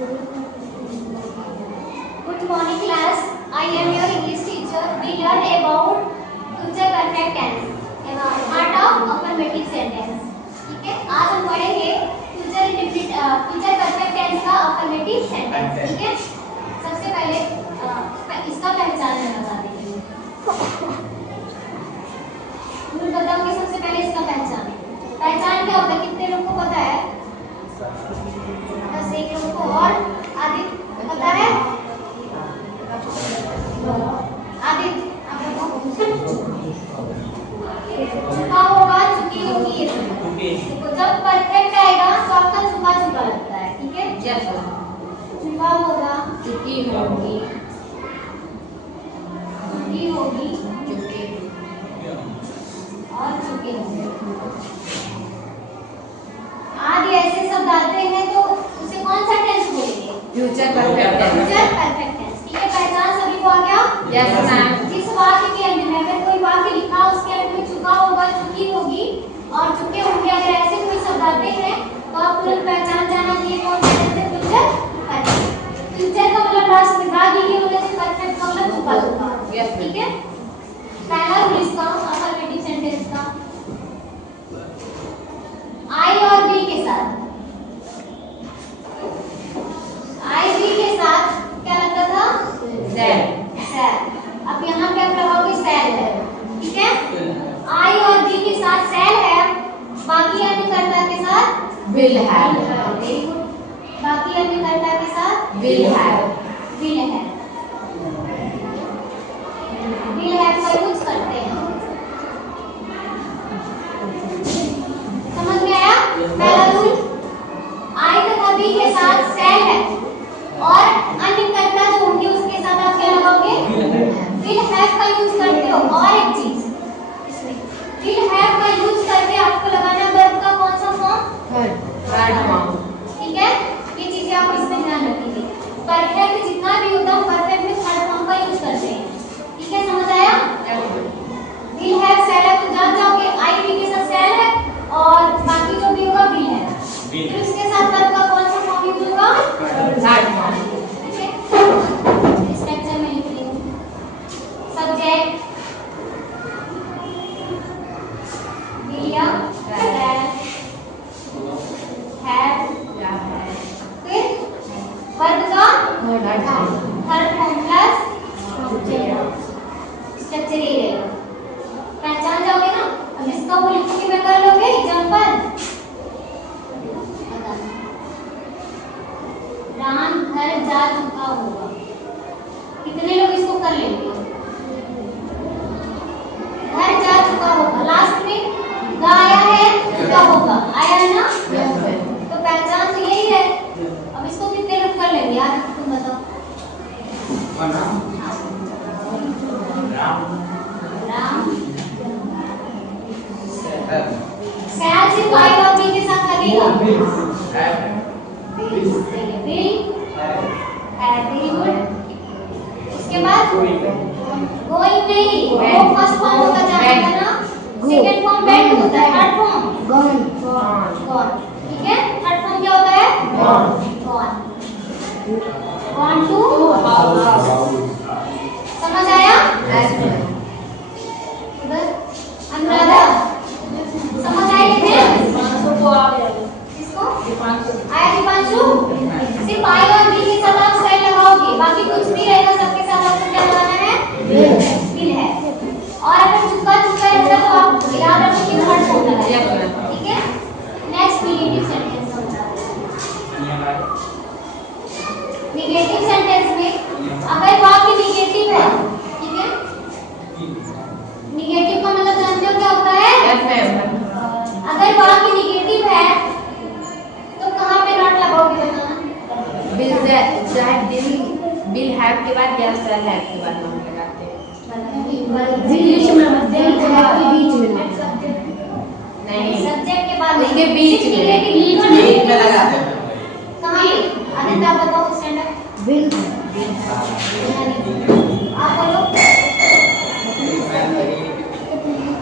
Good morning class. I am your English teacher. We learn about future perfect tense. Part of affirmative sentence. ठीक है? आज हम पढ़ेंगे future perfect tense का affirmative sentence. ठीक है? सबसे पहले इसका पहचान बता देंगे. मैं बताऊंगी सबसे पहले इसका पहचान क्या होता है? कितने लोगों को पता है? बस एक लोग को. और आदित्य पता है? आदित्य आप बताओ. चुका होगा, चुकी होगी. देखो जब परफेक्ट आएगा तो आपका चुका चुका लगता है. ठीक है? चुका होगा, चुकी होगी, चुकी होगी चुकी और चुके होंगे. आदि ऐसे शब्द आते हैं तो उसे कौन सा टेंस बोलेंगे? Future perfect tense. Future perfect tense. ठीक है? पहचान सभी को आ गया? Yes ma'am. जिस वाक्य के अंत में अगर कोई वाक्य लिखा उसके अंत में चुका होगा, चुकी होगी और चुके होंगे, अगर ऐसे कोई शब्द आते हैं तो आप तुरंत पहचान जाना कि ये कौन सा टेंस है. Future perfect. फ्यूचर का मतलब लास्ट में भाग ही होने से परफेक्ट का मतलब चुका चुका. यस. ठीक है? पहला रूल इसका अफर्मेटिव सेंटेंस का आई और बी के साथ. आई बी के साथ क्या लगता था? सेल. सेल. अब यहाँ पे आप लगाओगे सेल है. ठीक है? आई और बी के साथ सेल है. बाकी अन्य कर्ता के साथ विल हैव. Very good. बाकी अन्य कर्ता के साथ विल हैव. विल है. विल हैव का यूज करते हैं. समझ में आया? पहला रूल आई तथा बी के साथ सेल है और अन्य कर्ता जो होंगे उसके साथ आप क्या लगाओगे? विल हैव का यूज करते हो. और एक चीज इसमें विल हैव का यूज करके आपको लगाना वर्ब का कौन सा फॉर्म? Third form. ठीक है? ये चीजें आप इसमें ध्यान रखिए. परफेक्ट जितना भी होता है परफेक्ट में थर्ड फॉर्म का यूज करते हैं. ठीक है? समझ आया? विल हैव सेल है तो जान जाओगे आई बी के साथ सेल है और बाकी जो भी होगा विल है. फिर उसके साथ वर्ब का कौन सा फॉर्म यूज होगा? Third form. ठीक है? स्ट्रक्चर में लिख लीजिए. सब्जेक्ट दिया सेल हैव. फिर वर्ब का third form. Third form plus structure ये रहेगा. पहचान जाओगे ना? अब इसका वो लिखोगे मैं कर लोगे एग्जांपल. राम घर जा चुका होगा. कितने लोग इसको कर लेंगे? घर जा चुका होगा. लास्ट में गा आया है, चुका होगा आया है ना? तो पहचान तो यही है. अब इसको कितने लोग कर लेंगे यार तुम बताओ? राम सैल सिर्फ आई और बी के साथ लगेगा. विल है. Very good. उसके बाद गोइंग नहीं, वो फर्स्ट फॉर्म होता जाएगा ना. सेकंड फॉर्म वेंट होता है. Third form gone. ठीक है? थर्ड फॉर्म क्या होता है? गॉन. Gone to. समझ आया? उधर अनुराधा समझ आई? इसको आया दीपांशु. सिर्फ आई और बी के साथ आप सेल लगाओगे, बाकी कुछ भी रहेगा सबके साथ आपको क्या लगाना है? विल है. और अगर चुका चुका रहेगा तो आप याद रखो कि थर्ड फॉर्म लगाएंगे. ठीक है? नेक्स्ट नेगेटिव सेंटेंस समझाते हैं. नेगेटिव सेंटेंस में अगर वाक्य नेगेटिव है, ठीक है? नेगेटिव का मतलब जानते हो क्या होता है? अगर वाक्य नेगेटिव है तो कहां पे नॉट लगाओगे बताना? विल हैव के बाद या शैल हैव के बाद हम लगाते हैं. बीच में नहीं, सब्जेक्ट के बाद उसके बीच में लगाते हैं. कहां? आदित्य आप बताओ. Stand up. विल. आप बोलो.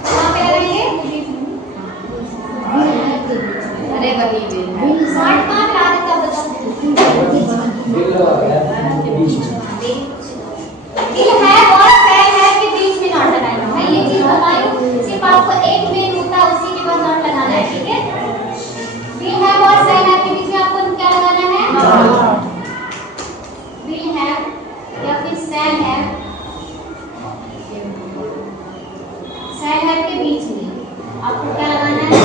कहां पे लगाएंगे? अरे वही शॉर्ट कहां पे? आदित्य आप बताओ. विल हैव और शैल हैव के बीच में नॉट लगाना है। मैं ये चीज बताई हूँ, सिर्फ आपको एक मेन होता है उसी के बाद नॉट लगाना है, ठीक है। विल हैव और शैल हैव के बीच में आपको क्या लगाना है? विल हैव या फिर शैल हैव, शैल हैव के बीच में आपको क्या लगाना है?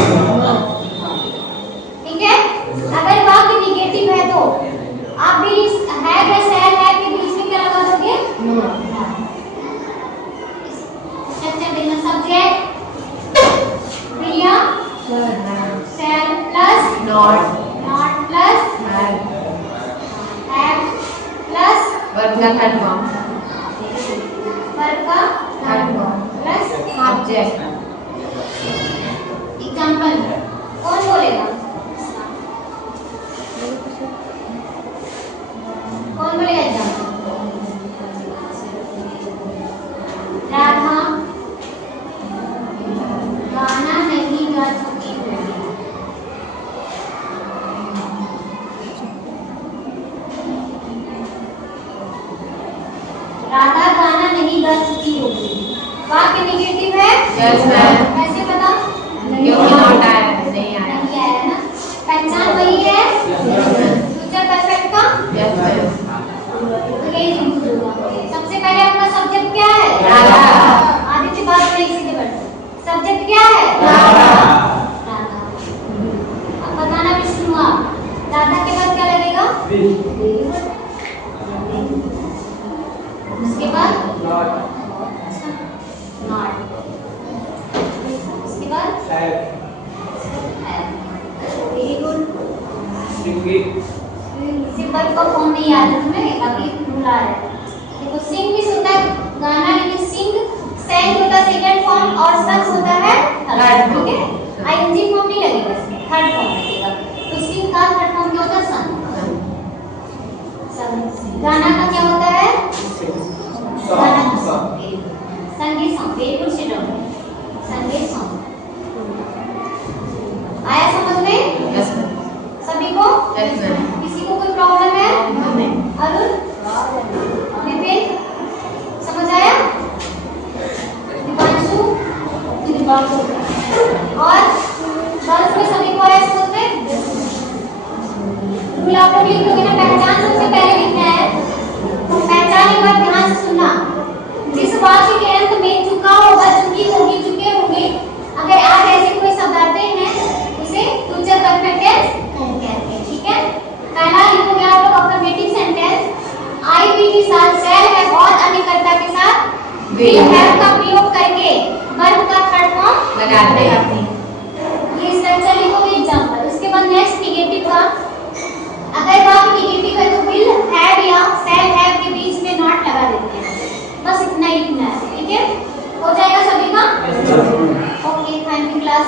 ठीक है। अगर वाक्य निगेटिव है तो आप भी हैव या शैल हैव के बीच में क्या लगा दोगे? स्ट्रक्चर देना, सब्जेक्ट विल या शैल plus not plus have plus verb का थर्ड फॉर्म वर्ब का third form plus object. Example कौन बोलेगा? कौन बोलेगा एग्जांपल? राधा गाना नहीं गा चुकी होगी। राधा गाना नहीं गा चुकी होगी। वाक्य निगेटिव है? यस मैम, कैसे पता? क्योंकि नॉट आया नहीं आया। नहीं आया ना। पहचान वही है फ्यूचर परफेक्ट का। यस मैम, तो यही यूज होगा। सबसे पहले अपना सब्जेक्ट क्या है? राधा। आदित्य बात में इसी के बढ़ते सब्जेक्ट क्या है? राधा। राधा। अब बताना भी शुरू आप। राधा के बाद क्या लगेगा? उसके बाद नॉट। उसके बाद वेरी गुड। सिंपल का फॉर्म नहीं याद है तुम्हें, बाकी भूल आ रहा है। देखो सिंग भी होता है गाना, लेकिन सिंग सेंग होता है सेकंड फॉर्म और संग होता है थर्ड, ठीक है। आईएनजी फॉर्म नहीं लगेगा इसमें, थर्ड फॉर्म लगेगा। तो सिंग का थर्ड फॉर्म क्या होता है? संग। गाना का क्या होता है? गाना का संगीत सॉन्ग। वेरी गुड सिडॉन। संगीत सॉन्ग आया समझ में? यस मैम, सभी को? Yes ma'am. किसी को कोई प्रॉब्लम है? नहीं। अरुण, विपिन, समझ आया? दीपांशु और गर्ल्स में सभी को आया समझ में? रूल आप लोग लिख लोगे ना, पहचान सबसे पहले लिखना है। पहचान एक बार ध्यान से सुनना। जिस वाक्य के अंत में चुका होगा, चुकी होगी, चुके होंगे, अगर आज ऐसे कोई शब्द आते हैं उसे फ्यूचर परफेक्ट टेंस कहते हैं, ठीक है। पहला लिखोगे आप लोग अफर्मेटिव सेंटेंस आई बी के साथ, शैल हैव और अन्य कर्ता के साथ विल हैव का प्रयोग करके वर्ब का थर्ड फॉर्म लगाते हैं। ये स्ट्रक्चर लिखोगे एग्जांपल। उसके बाद नेक्स्ट निगेटिव का, अगर वाक्य निगेटिव है तो विल हैव या शैल हैव के बीच में नॉट लगा देते हैं। बस इतना ही लिखना है, ठीक है। हो जाएगा सभी का? Okay, thank you class.